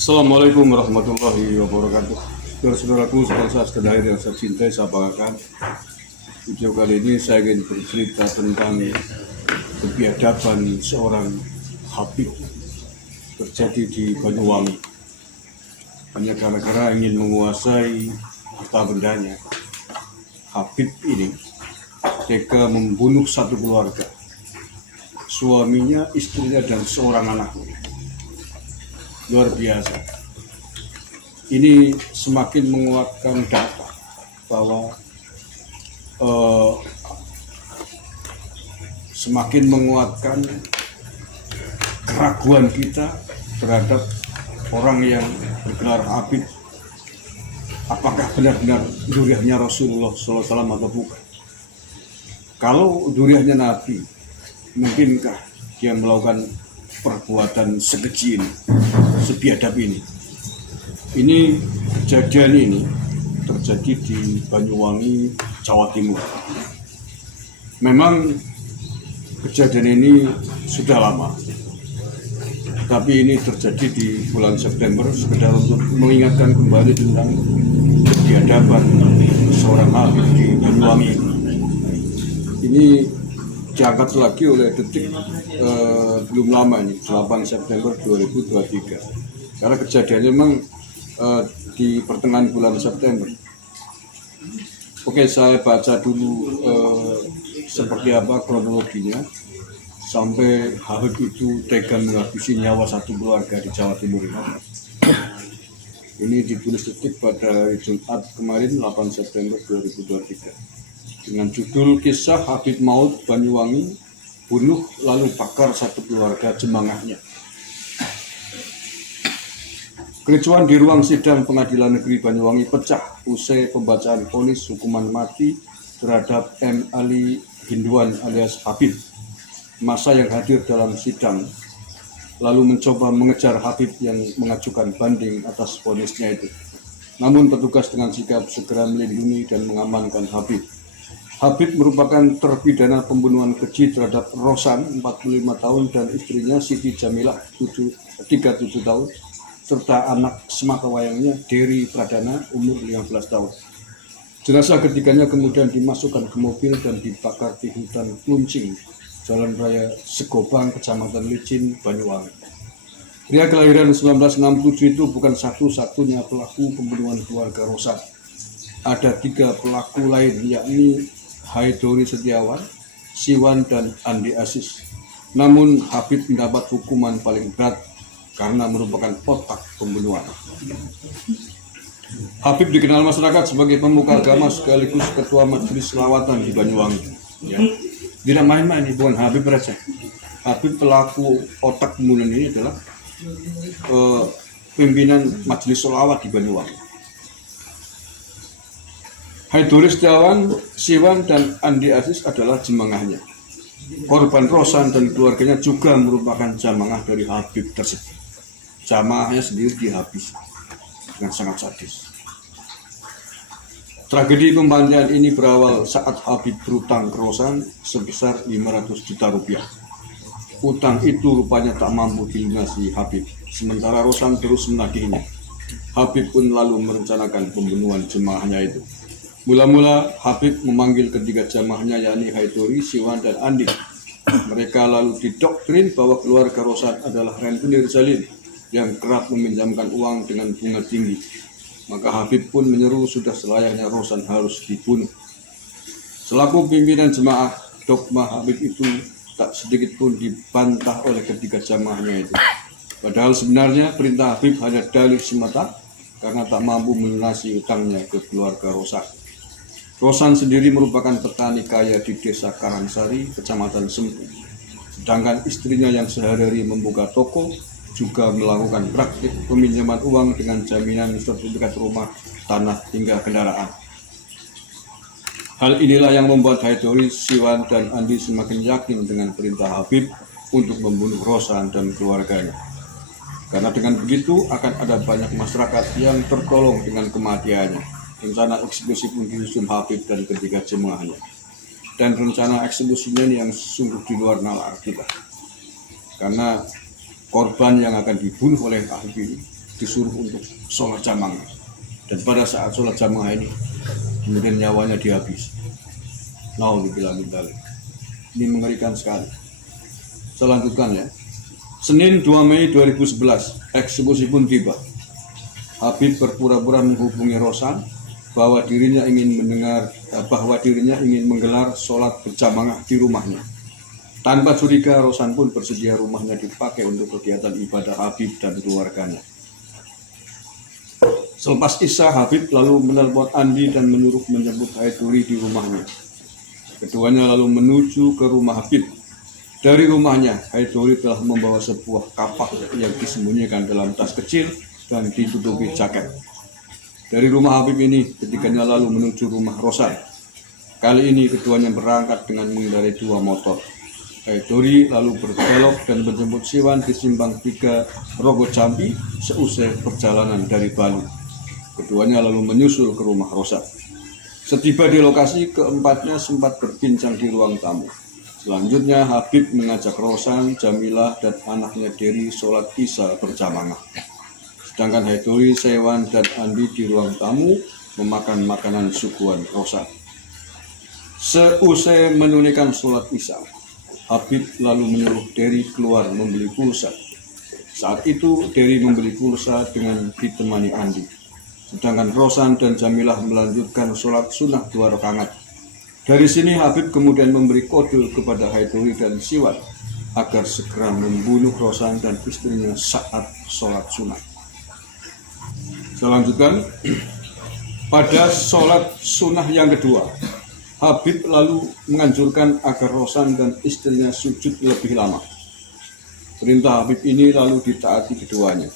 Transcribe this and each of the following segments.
Assalamualaikum warahmatullahi wabarakatuh. Saudara-saudaraku, sebangsa setanah air yang saya cintai, saya banggakan. Video kali ini saya ingin bercerita tentang kebiadaban seorang Habib terjadi di Banyuwangi. Hanya gara-gara ingin menguasai harta bendanya, Habib ini tega membunuh satu keluarga, suaminya, istrinya, dan seorang anaknya. Luar biasa. Ini semakin menguatkan data bahwa semakin menguatkan keraguan kita terhadap orang yang bergelar Habib, apakah benar-benar duriahnya Rasulullah SAW atau bukan. Kalau duriahnya Nabi, mungkinkah dia melakukan perbuatan sekeji ini, sebiadab ini? Ini kejadian ini terjadi di Banyuwangi, Jawa Timur. Memang kejadian ini sudah lama, tapi ini terjadi di bulan September sekedar untuk mengingatkan kembali tentang kebiadaban seorang Habib di Banyuwangi. Ini diangkat lagi oleh Detik belum lama ini, 8 September 2023. Karena kejadiannya memang di pertengahan bulan September. Oke, saya baca dulu seperti apa kronologinya sampai Habib itu tega menghabisi nyawa satu keluarga di Jawa Timur ini. Ini ditulis Detik pada hari Jumat kemarin, 8 September 2023. Dengan judul Kisah Habib Maut Banyuwangi, bunuh lalu bakar satu keluarga jemangahnya. Kericuan di ruang sidang Pengadilan Negeri Banyuwangi pecah usai pembacaan vonis hukuman mati terhadap M. Ali Hinduan alias Habib. Massa yang hadir dalam sidang lalu mencoba mengejar Habib yang mengajukan banding atas vonisnya itu. Namun petugas dengan sigap segera melindungi dan mengamankan Habib. Habib merupakan terpidana pembunuhan keji terhadap Rosan 45 tahun dan istrinya Siti Jamilah 37 tahun serta anak semakawayangnya Dery Pradana umur 15 tahun. Jenazah ketiganya kemudian dimasukkan ke mobil dan dibakar di hutan Kluncing, Jalan Raya Segobang, Kecamatan Licin, Banyuwangi. Pria kelahiran 1967 itu bukan satu-satunya pelaku pembunuhan keluarga Rosan. Ada 3 pelaku lain, yakni Haidori Setiawan, Siwan, dan Andi Aziz. Namun Habib mendapat hukuman paling berat karena merupakan otak pembunuhan. Habib dikenal masyarakat sebagai pemuka agama sekaligus ketua majelis selawatan di Banyuwangi. Ya. Tidak main-main, ini bukan Habib saja. Habib pelaku otak pembunuhan ini adalah pimpinan majelis selawat di Banyuwangi. Haidori Setiawan, Siwan, dan Andi Aziz adalah jemangahnya. Korban Rosan dan keluarganya juga merupakan jamaah dari Habib tersebut. Jamaahnya sendiri dihabisi dengan sangat sadis. Tragedi pembantaian ini berawal saat Habib berutang ke Rosan sebesar 500 juta rupiah. Utang itu rupanya tak mampu dilunasi Habib, sementara Rosan terus menagihnya. Habib pun lalu merencanakan pembunuhan jemaahnya itu. Mula-mula Habib memanggil ketiga jamaahnya, yakni Haidori, Siwan, dan Andi. Mereka lalu didoktrin bahwa keluarga Rosan adalah rentenir zalim yang kerap meminjamkan uang dengan bunga tinggi. Maka Habib pun menyeru sudah selayaknya Rosan harus dibunuh. Selaku pimpinan jemaah, dogma Habib itu tak sedikit pun dibantah oleh ketiga jamaahnya itu. Padahal sebenarnya perintah Habib hanya dalih semata karena tak mampu melunasi utangnya ke keluarga Rosan. Rosan sendiri merupakan petani kaya di desa Karangsari, Kecamatan Sempu. Sedangkan istrinya yang sehari-hari membuka toko juga melakukan praktik peminjaman uang dengan jaminan sertifikat rumah, tanah, hingga kendaraan. Hal inilah yang membuat Haidori, Siwan, dan Andi semakin yakin dengan perintah Habib untuk membunuh Rosan dan keluarganya. Karena dengan begitu akan ada banyak masyarakat yang tertolong dengan kematiannya. Rencana eksekusi pun disusun Habib dan ketiga jemaahnya. Dan rencana eksekusinya yang sungguh di luar nalar kita. Karena korban yang akan dibunuh oleh Habib ini disuruh untuk sholat jamaah. Dan pada saat sholat jamaah ini kemudian nyawanya dihabis. Naudzubillah min dzalik. Ini mengerikan sekali. Selanjutnya ya. Senin 2 Mei 2011, eksekusi pun tiba. Habib berpura-pura menghubungi Rosan bahwa dirinya ingin menggelar sholat berjamaah di rumahnya. Tanpa curiga, Rosan pun bersedia rumahnya dipakai untuk kegiatan ibadah Habib dan keluarganya. Selepas Isya, Habib lalu menelpon Andi dan menyuruh menjemput Haiduri di rumahnya. Keduanya lalu menuju ke rumah Habib. Dari rumahnya, Haiduri telah membawa sebuah kapak yang disembunyikan dalam tas kecil dan ditutupi jaket. Dari rumah Habib ini, ketiganya lalu menuju rumah Rosan. Kali ini keduanya berangkat dengan mengendarai 2 motor. Haiduri lalu berbelok dan menjemput Siwan di Simpang 3 Rogo Jambi seusai perjalanan dari Bali. Keduanya lalu menyusul ke rumah Rosan. Setiba di lokasi, keempatnya sempat berbincang di ruang tamu. Selanjutnya Habib mengajak Rosan, Jamilah, dan anaknya Dery sholat Isya berjamaah. Sedangkan Haiduri, Siwan, dan Andi di ruang tamu memakan makanan suguhan Rosan. Seusai menunaikan sholat Isya, Habib lalu menyuruh Dery keluar membeli pulsa. Saat itu Dery membeli pulsa dengan ditemani Andi. Sedangkan Rosan dan Jamilah melanjutkan sholat sunnah 2 rakaat. Dari sini Habib kemudian memberi kode kepada Haiduri dan Siwan agar segera membunuh Rosan dan istrinya saat sholat sunnah. Selanjutnya, pada sholat sunnah yang kedua, Habib lalu menganjurkan agar Rosan dan istrinya sujud lebih lama. Perintah Habib ini lalu ditaati keduanya.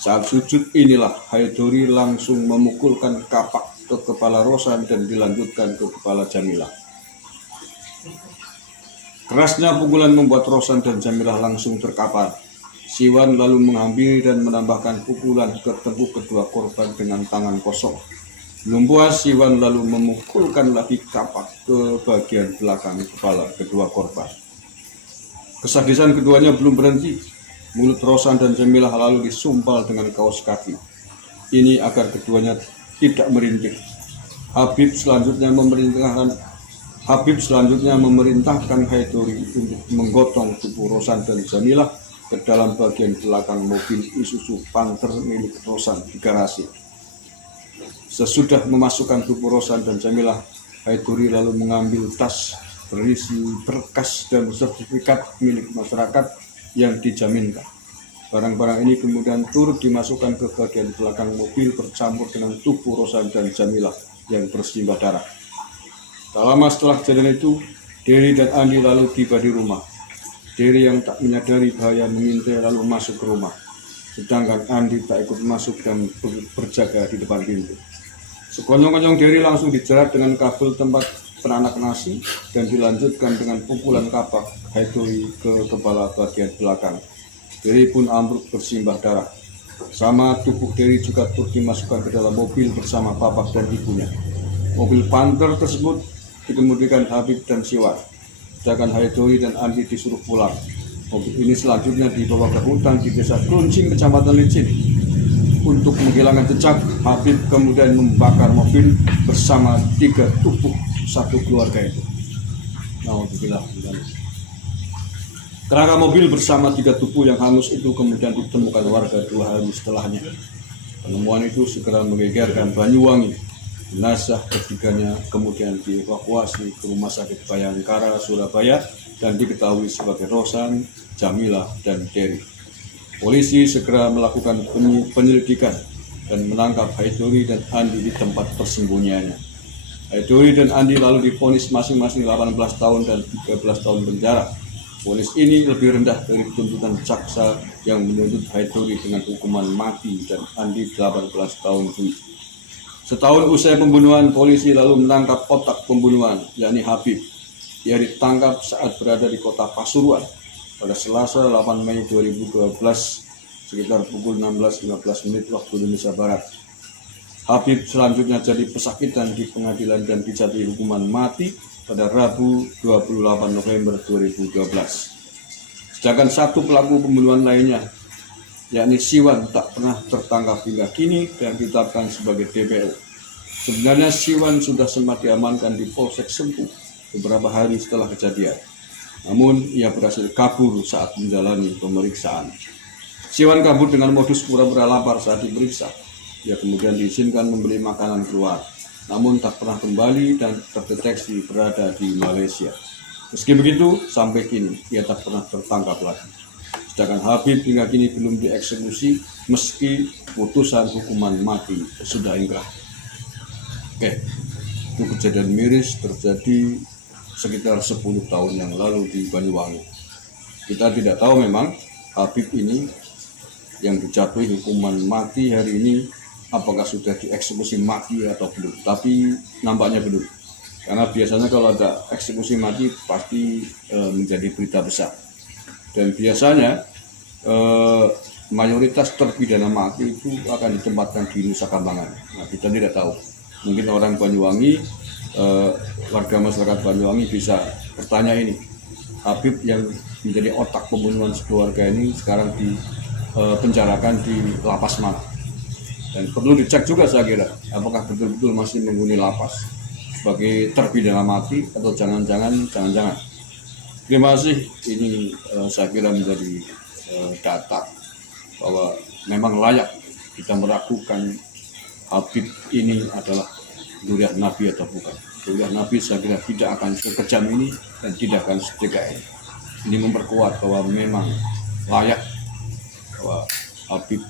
Saat sujud inilah Haiduri langsung memukulkan kapak ke kepala Rosan dan dilanjutkan ke kepala Jamilah. Kerasnya pukulan membuat Rosan dan Jamilah langsung terkapar. Siwan lalu menghampiri dan menambahkan pukulan ke tengkuk kedua korban dengan tangan kosong. Belum puas, Siwan lalu memukulkan lagi kapak ke bagian belakang kepala kedua korban. Kesadisan keduanya belum berhenti. Mulut Rosan dan Jamilah lalu disumpal dengan kaos kaki. Ini agar keduanya tidak merintih. Habib selanjutnya memerintahkan Haiduri untuk menggotong tubuh Rosan dan Jamilah ke dalam bagian belakang mobil Isuzu Panther milik Rosan di garasi. Sesudah memasukkan tubuh Rosan dan Jamilah, Haiduri lalu mengambil tas berisi berkas dan sertifikat milik masyarakat yang dijaminkan. Barang-barang ini kemudian turut dimasukkan ke bagian belakang mobil bercampur dengan tubuh Rosan dan Jamilah yang bersimbah darah. Tak lama setelah kejadian itu, Dery dan Andi lalu tiba di rumah. Dery yang tak menyadari bahaya mengintai lalu masuk ke rumah, sedangkan Andi tak ikut masuk dan berjaga di depan pintu. Sekonyong-konyong Dery langsung dijerat dengan kabel tempat penanak nasi dan dilanjutkan dengan pukulan kapak Haiduri ke kepala bagian belakang. Dery pun ambruk bersimbah darah. Sama tubuh Dery juga turut dimasukkan ke dalam mobil bersama bapak dan ibunya. Mobil Panther tersebut dikemudikan Habib dan Siwan, sedangkan Haiduri dan Andi disuruh pulang. Mobil ini selanjutnya dibawa ke hutan di desa Kluncing, Kecamatan Licin. Untuk menghilangkan jejak, Habib kemudian membakar mobil bersama 3 tubuh satu keluarga itu. Naudzubillah. Kerangka mobil bersama 3 tubuh yang hangus itu kemudian ditemukan warga 2 hari setelahnya. Penemuan itu segera menggegerkan Banyuwangi. Jenazah ketiganya kemudian dievakuasi ke Rumah Sakit Bayangkara, Surabaya dan diketahui sebagai Rosan, Jamilah, dan Dery. Polisi segera melakukan penyelidikan dan menangkap Haiduri dan Andi di tempat persembunyiannya. Haiduri dan Andi lalu divonis masing-masing 18 tahun dan 13 tahun penjara. Vonis ini lebih rendah dari tuntutan jaksa yang menuntut Haiduri dengan hukuman mati dan Andi 18 tahun tui. Setahun usai pembunuhan, polisi lalu menangkap otak pembunuhan, yakni Habib. Ia ditangkap saat berada di kota Pasuruan pada Selasa 8 Mei 2012 sekitar pukul 16.15 waktu Indonesia Barat. Habib selanjutnya jadi pesakitan di pengadilan dan dijatuhi hukuman mati pada Rabu 28 November 2012. Sedangkan 1 pelaku pembunuhan lainnya yakni Siwan tak pernah tertangkap hingga kini dan ditetapkan sebagai DPO. Sebenarnya Siwan sudah sempat diamankan di Polsek Sempu beberapa hari setelah kejadian. Namun ia berhasil kabur saat menjalani pemeriksaan. Siwan kabur dengan modus pura-pura lapar saat diperiksa. Ia kemudian diizinkan membeli makanan keluar, namun tak pernah kembali dan terdeteksi berada di Malaysia. Meski begitu, sampai kini ia tak pernah tertangkap lagi. Sedangkan Habib hingga kini belum dieksekusi meski putusan hukuman mati sudah ingkrah. Oke, itu kejadian miris terjadi sekitar 10 tahun yang lalu di Banyuwangi. Kita tidak tahu memang Habib ini yang dijatuhi hukuman mati hari ini apakah sudah dieksekusi mati atau belum, tapi nampaknya belum. Karena biasanya kalau ada eksekusi mati pasti menjadi berita besar. Dan biasanya mayoritas terpidana mati itu akan ditempatkan di Nusa Kambangan. Nah, kita tidak tahu. Mungkin orang Banyuwangi, warga masyarakat Banyuwangi bisa bertanya ini. Habib yang menjadi otak pembunuhan sekeluarga ini sekarang dipenjarakan di lapas mana? Dan perlu dicek juga saya kira, apakah betul-betul masih menghuni lapas sebagai terpidana mati atau jangan-jangan. Terima kasih, ini saya kira menjadi data bahwa memang layak kita meragukan Habib ini adalah zuriat Nabi atau bukan. Zuriat Nabi saya kira tidak akan sekejam ini dan tidak akan setega ini. Ini memperkuat bahwa memang layak bahwa Habib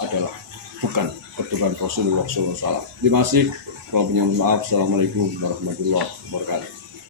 adalah bukan keturunan Rasulullah SAW. Terima kasih. Kalau punya maaf, assalamualaikum warahmatullahi wabarakatuh.